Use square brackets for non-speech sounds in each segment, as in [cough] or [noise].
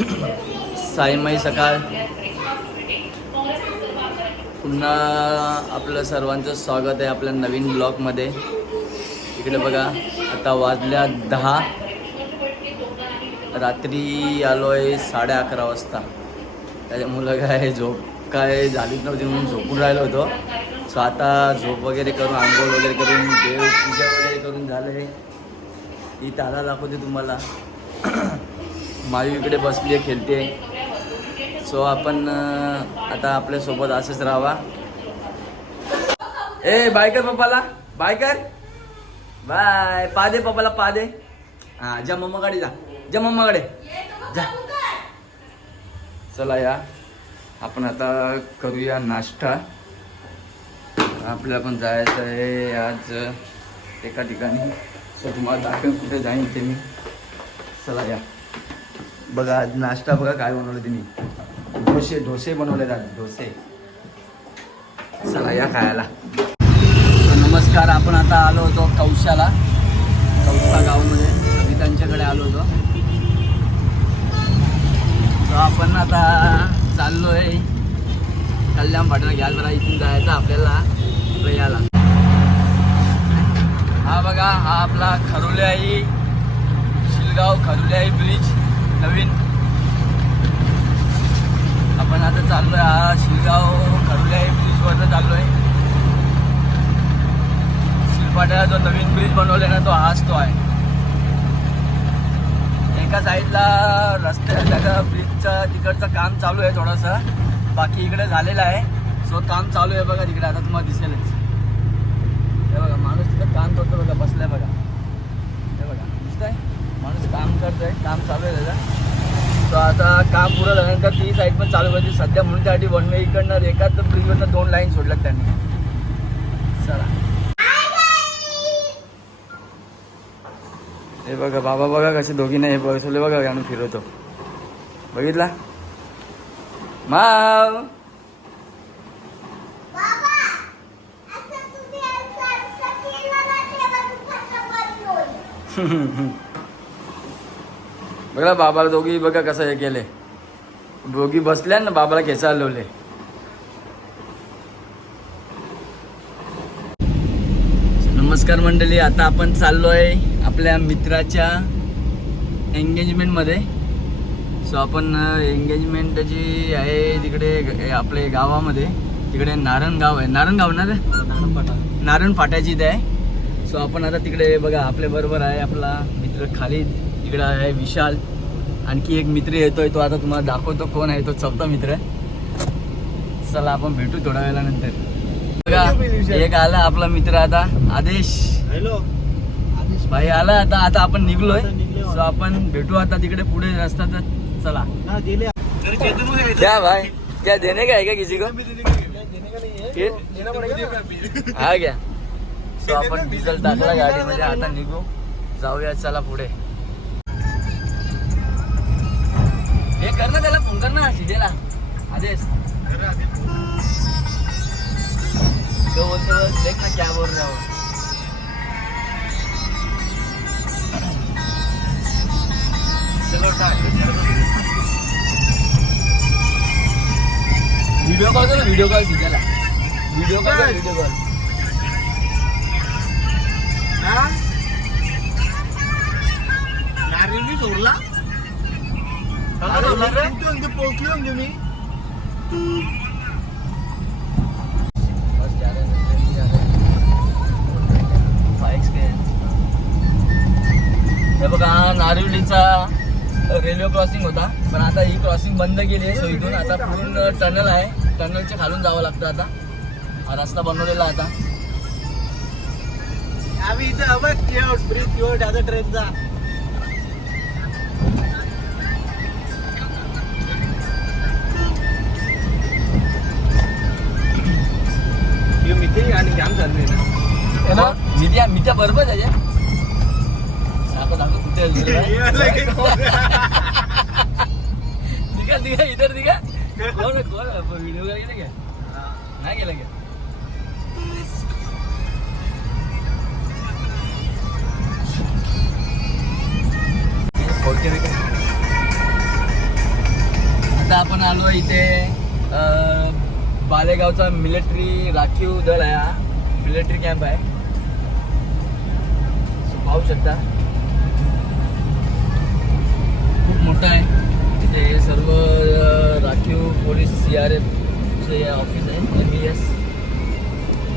साईमाई सकाळ. पुन्हा आपलं सर्वांचं स्वागत आहे आपल्या नवीन ब्लॉगमध्ये. इकडे बघा आता वाजल्या दहा. रात्री आलो आहे साडे अकरा वाजता. त्याच्यामुळं काय झोप काय झालीच नव्हती म्हणून झोपून राहिलो होतो. सो आता झोप वगैरे करून आंघोळ वगैरे करून देव पूजा वगैरे करून झालं आहे ही तारा दाखवते तुम्हाला. मायू इकडे बसली आहे खेळते सो आपण आता आपल्यासोबत असंच राहावा. ए बाय कर पप्पाला बाय कर बाय पा दे पप्पाला पा दे हा जा मम्माकडे जा. जा मम्माकडे जा. चला या. आपण आता करूया नाश्ता. आपल्याला पण जायचं आहे आज एका ठिकाणी. सो तुम्हाला दाखवेन कुठे जाईन ते मी. चला या. बघा आज नाश्ता बघा काय बनवलं तिने. डोसे डोसे बनवले आज डोसे. चला या खायला. नमस्कार आपण आता आलो होतो कौशाला कौशा गावमध्ये. सवितांच्याकडे आलो होतो. तर आपण आता चाललो आहे कल्याण पाटील घ्यायला. इथून जायचं आपल्याला प्रयाला. हा बघा हा आपला खरोल्याई शिलगाव खरोल्याई ब्रिज नवीन. आपण आता चाललोय हा शिलगाव आहे ब्रिजवर आहे शिरपाट्याला जो नवीन ब्रिज बनवलाय ना तो हाच तो आहे. एका साईडला रस्त्याच्या ब्रिजचं तिकडचं काम चालू आहे थोडंसं. बाकी इकडे झालेलं आहे. सो काम चालू आहे बघा तिकडे. आता तुम्हाला दिसेलच. हे बघा माणूस तिथं काम करतो बघा बसलाय बघा बघा. काम करतोय काम चालू आहे त्याचं. सो आता काम पुरं झाल्यानंतर ती साईड पण चालू करायची सध्या म्हणून त्यासाठी वन वे इकडनं एकाच ब्रिजवरनं दोन लाईन सोडल्यात त्यांनी. चला. हे बघा बाबा बघा कसे दोघींना हे बसवले बघा आणून फिरवतो. बघितला? माव! [laughs] बघा बाबाला दोघी बघा कसं हे केले दोघी बसल्या ना बाबाला खेचा हलवले नमस्कार मंडळी आता आपण चाललोय आपल्या मित्राच्या एंगेजमेंटमध्ये सो आपण एंगेजमेंट जी आहे तिकडे आपले गावामध्ये तिकडे नारायण गाव आहे. नारायण गाव ना रे? नारायण फाट्याची इथे आहे. सो आपण आता तिकडे बघा आपल्या बरोबर आहे आपला मित्र खालीद. तिकडे आहे विशाल. आणखी एक मित्र येतोय तो आता तुम्हाला दाखवतो कोण आहे. तो चौथा मित्र चला आपण भेटू थोड्या वेळानंतर. बघा एक आला आपला मित्र आता आदेश. हॅलो भाई आला आता आता आपण निघलोय. सो आपण भेटू आता तिकडे पुढे रस्ता तर चला. क्या भाई? क्या देने का है क्या किसी को? मी देने का. देने का नहीं. फिर? देना पड़ेगा ना. हा घ्या सो आपण डिझेल टाकला गाडीमध्ये आता निघू. जाऊया चला पुढे. कर ना त्याला फोन कर ना सिजेला. आदेश. तो बोलतो देख ना क्या बोल रहा हो. चलो व्हिडिओ कॉल कर व्हिडिओ कॉल सिजेला. व्हिडिओ कॉल व्हिडिओ कॉल हा? नारिंगी सोडला? हैं बाईक्स के हे बघा नारिवलीचा रेल्वे क्रॉसिंग होता. पण आता ही क्रॉसिंग बंद केली आहे. सो इथून आता पूर्ण टनल आहे. टनलच्या खालून जावं लागतं आता. हा रस्ता बनवलेला आता. आम्ही इथं क्यूट ब्रिज ट्रेनचा हे मिठी आणि जाम चालले ना. मी त्या मी त्या बरोबर आहे? दिघा [laughs] दिघा इधर दिघा [laughs] कोण कोण व्हिडिओ गेले नाही गेलं मालेगावचा मिलिटरी राखीव दल आहे हा. मिलिटरी कॅम्प आहे. पाहू शकता. खूप मोठा आहे. तिथे हे सर्व राखीव पोलीस सी आर एफचे ऑफिस आहे M E S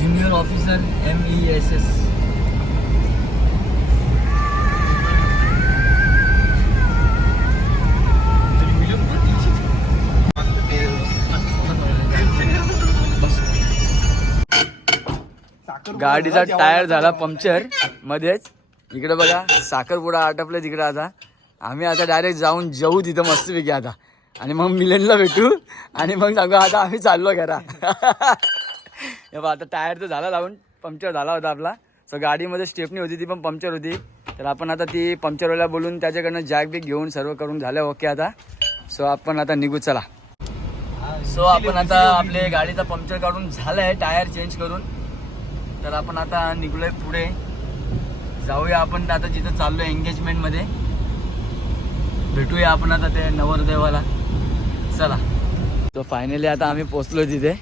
junior officer M E S S गाडीचा टायर झाला पंक्चर. मध्येच इकडे बघा साखरपुडा आटपला तिकडे आता. आम्ही आता डायरेक्ट जाऊन जाऊ तिथं मस्तपैकी आता. आणि मग मिलनला भेटू. आणि मग सांगू आता आम्ही चाललो घरा. आता टायर तर झाला लावून पंक्चर झाला होता आपला. सो गाडीमध्ये स्टेपनी होती ती पण पंक्चर होती. तर आपण आता ती पंक्चरवाला बोलून त्याच्याकडनं जॅक बी घेऊन सर्व करून झालं ओके आता. सो आपण आता निघू चला. सो आपण आता आपले गाडीचा पंक्चर काढून झालं आहे टायर चेंज करून. तर आपण आता निघलोय पुढे. जाऊया आपण आता जिथं चाललोय एंगेजमेंटमध्ये भेटूया आपण आता ते नवरदेवाला. चला. तो फायनली आता आम्ही पोचलो तिथे.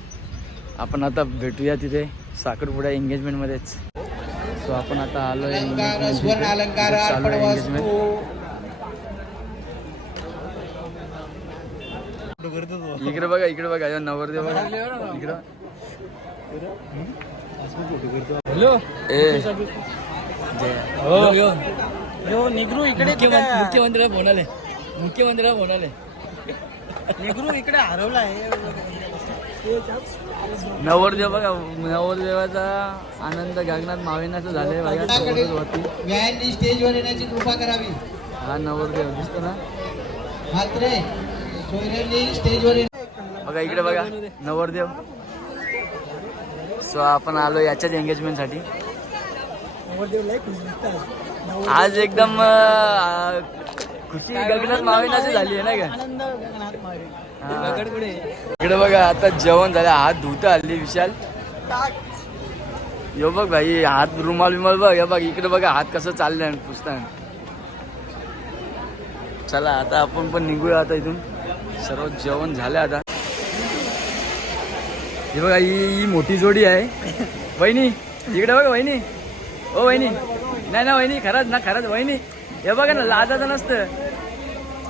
आपण आता भेटूया तिथे साखरपुडा एंगेजमेंटमध्येच सो आपण आता आहे वस्तू एंगेजमेंट इकडे बघा इकडे बघा या नवरदेव बघा इकडं. ए. निगरू इकडे मुख्यमंत्र्याला फोन आले मुख्यमंत्र्याला फोन आले निगरू इकडे हरवला आहे. नवरदेव बघा नवरदेवाचा आनंद गगनात मावेनाचं बघा. व्यायांनी स्टेजवर येण्याची कृपा करावी. हा नवरदेव दिसतो ना? मात्र स्टेजवर बघा इकडे बघा नवरदेव. सो आपण आलो याच्याच एंगेजमेंटसाठी. आज एकदम अं, खुशी गगनात मावेनाची झाली आहे ना का? हा. इकडे बघा आता जेवण झालं हात धुता आली विशाल. यो बघ भाई हात रुमाल बिमाल बघ हे बघ इकडे बघा हात कसं चाललंय पुसताना चला आता आपण पण निघूया आता इथून. सर्व जेवण झालं आता. हे बघा ही ही मोठी जोडी आहे. वहिनी इकडे बघा वहिनी. ओ वहिनी. नाही ना वहिनी खरंच ना खरंच वहिनी. हे बघा ना लाजाचं नसतं.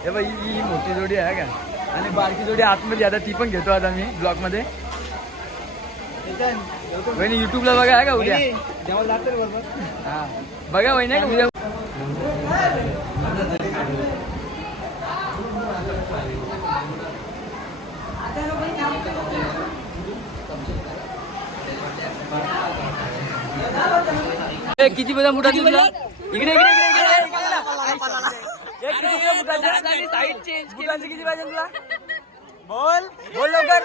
हे बघ ही ही मोठी जोडी आहे का? आणि बारकी जोडी आतमध्ये आता ती पण घेतो आता मी ब्लॉगमध्ये वहिनी युट्यूबला बघा आहे का उद्या? हा. बघा वहिनी आहे का उद्या. ए, किती बजा मोठा तुझा इकडे इकडे इकडे इकडे ए, किती बजा मोठाचा? मोठाचे किती पाहिजे तुला बोल बोल लवकर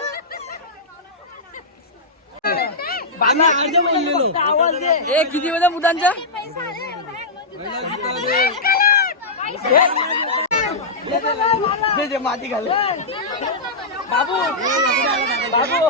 ए किती बजा मुठांचा माती घाल बाबू बाबू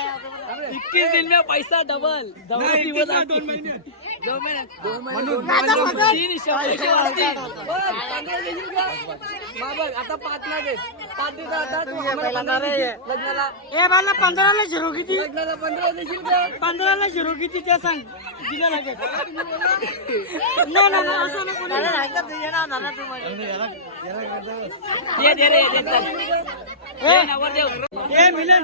इक्कीस दिन में पैसा डबल डबल दिवस दोन महिने. दोन महिने. दोन तीन आता पाच लाख. पाच दिवस आता. लग्नाला ए मला पंधराला झिरो किती? लग्नाला पंधरा देशील का पंधराला झिरो किती? ते सांग. दिलं लागेल नाही नाही, नाही, असं ये दे रे, दे. ए. मिलन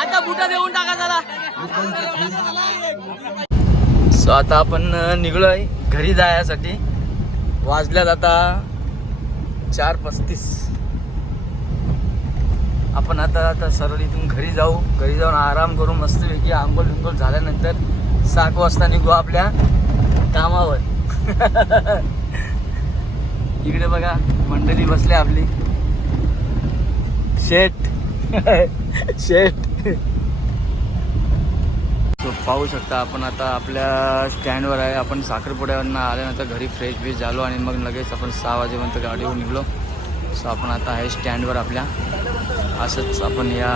आता बुटा देऊन टाका जरा. सो आता आपण निघलो निघलोय घरी जायसाठी. वाजल्यात आता चार पस्तीस. आपण आता आता सरळ इथून घरी जाऊ. घरी जाऊन आराम करू. मस्तपैकी आंघोळ बिंघोळ झाल्यानंतर सात वाजता निघू आपल्या कामावर. [laughs] इकडे बघा मंडळी बसली आपली. शेट. [laughs] शेट. सो पाहू शकता आपण आता आपल्या स्टँडवर आहे. आपण साखरपुड्यावरनं आल्यानंतर घरी फ्रेश फ्रेश झालो आणि मग लगेच आपण सहा वाजेपर्यंत गाडीवर निघलो. सो आपण आता आहे स्टँडवर आपल्या. असंच आपण या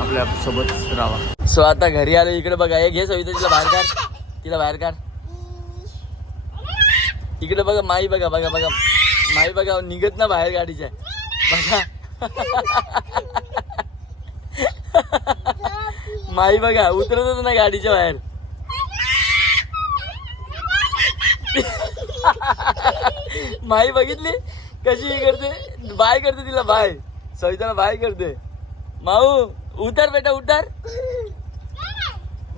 आपल्यासोबत राहा सो आता घरी आलो. इकडे बघा. हे घे सविता तिला बाहेर काढ. तिला बाहेर काढ. इकडे बघा. माई बघा बघा बघा. माई बघा निघत ना बाहेर गाडीच्या. बघा. माई बघा उतरतच ना गाडीच्या बाहेर. माई बघितली? कशी हे करते? बाय करते तिला बाय. सविताला बाय करते. माऊ उतर बेटा उतर.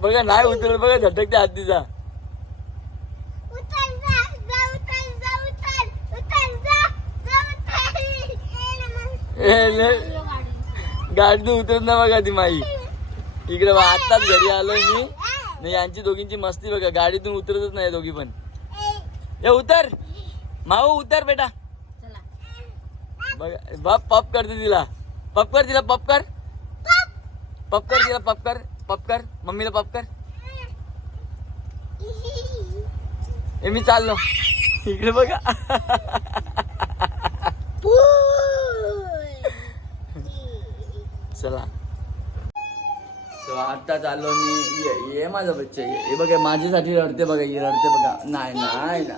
बघा नाही उतर बघा झटकते हात तिचा ए, गाडीतून उतरत ना बघा ती माई. इकडे बघा आत्ताच घरी आलोय मी. नाही यांची दोघींची मस्ती बघा. गाडीतून उतरतच नाही दोघी पण. ए उतर. माऊ उतर बेटा. बघा बाप पप करते तिला. पप कर तिला पप कर. पप कर तिला पप कर. पप कर. मम्मीला पप कर. ए मी चाललो. इकडे बघा. [laughs] चला. सो आत्ताच आलो मी. ये ये माझा बच्चा ये. हे बघा माझ्यासाठी रडते बघा ये रडते बघा. नाही नाही ना.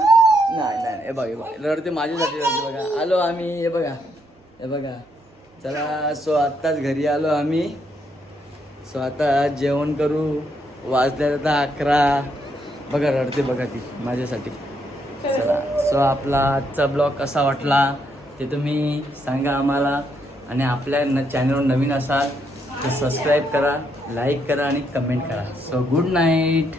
नाही नाही हे बघा हे बघा. रडते माझ्यासाठी रडते बघा. आलो आम्ही हे बघा. हे बघा. चला सो आत्ताच घरी आलो आम्ही. सो आता जेवण करू. वाजल्या आता अकरा. बघा रडते बघा ती माझ्यासाठी. चला. सो आपला आजचा ब्लॉग कसा वाटला ते तुम्ही सांगा आम्हाला. आणि आपल्या न चॅनलवर नवीन असाल तर सबस्क्राईब करा लाईक करा आणि कमेंट करा. So good night